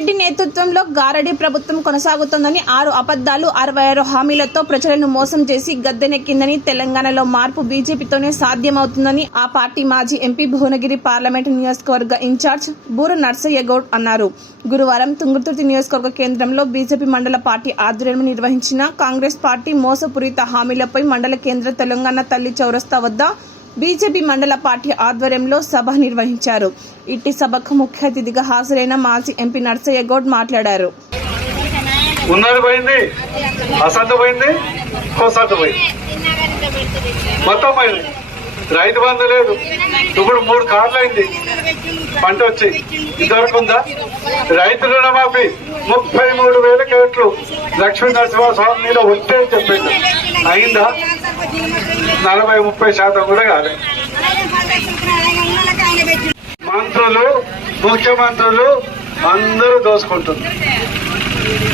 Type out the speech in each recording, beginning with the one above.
రెడ్డి నేతృత్వంలో గారడి ప్రభుత్వం కొనసాగుతోందని ఆరు అబద్దాలు అరవై ఆరు హామీలతో ప్రజలను మోసం చేసి గద్దెనెక్కిందని తెలంగాణలో మార్పు బీజేపీతోనే సాధ్యమవుతుందని ఆ పార్టీ మాజీ ఎంపీ భువనగిరి పార్లమెంటు నియోజకవర్గ ఇన్ఛార్జ్ బూరు నర్సయ్య గౌడ్ అన్నారు. గురువారం తుంగతుర్తి నియోజకవర్గ కేంద్రంలో బీజేపీ మండల పార్టీ ఆధ్వర్యంలో నిర్వహించిన కాంగ్రెస్ పార్టీ మోసపూరిత హామీలపై మండల కేంద్ర తెలంగాణ తల్లి చౌరస్తా వద్ద బీజేపీ మండల పార్టీ ఆధ్వర్యంలో సభ నిర్వహించారు. ఇట్టి సభకు ముఖ్య అతిథిగా హాజరైన మాజీ ఎంపీ నర్సయ్య గౌడ్ మాట్లాడారు. ఉన్నది పోయింది. అసంత పోయింది. పోయింది. మొత్తం పోయింది. రైతు బంధు లేదు. ఇప్పుడు మూడు కార్లు అయింది. పంట వచ్చి ఇంతవరకు ఉందా రైతు రుణమాఫీ ముప్పై మూడు వేల కోట్లు. లక్ష్మీ నరసింహస్వామి మీద ఉంటే అని చెప్పింది అయిందా? నలభై ముప్పై శాతం కూడా కాలేదు మంత్రులు ముఖ్యమంత్రులు అందరూ దోసుకుంటున్నారు.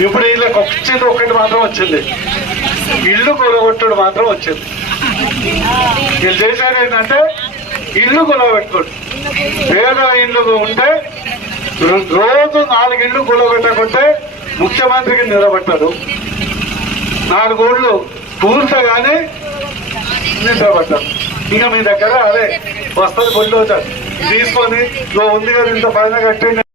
ఇప్పుడు వీళ్ళకి వచ్చింది ఒకటి మాత్రం వచ్చింది. ఇల్లు కొలగొట్టుడు మాత్రం వచ్చింది. వీళ్ళు చేశారు ఏంటంటే ఇల్లు కొలగొట్టుకోండి పేద ఇల్లు ఉంటే రోజు నాలుగు ఇల్లు కొలగొట్టకుంటే ముఖ్యమంత్రికి నిలబెట్టారు నాలుగు ఊళ్ళు పూర్తగానే నిలబెట్టారు ఇంకా మీ దగ్గర అదే వస్తుంది బుల్డోజర్ తీసుకొని ఇదిగో ఉంది కదా ఇంత పైన కట్టండి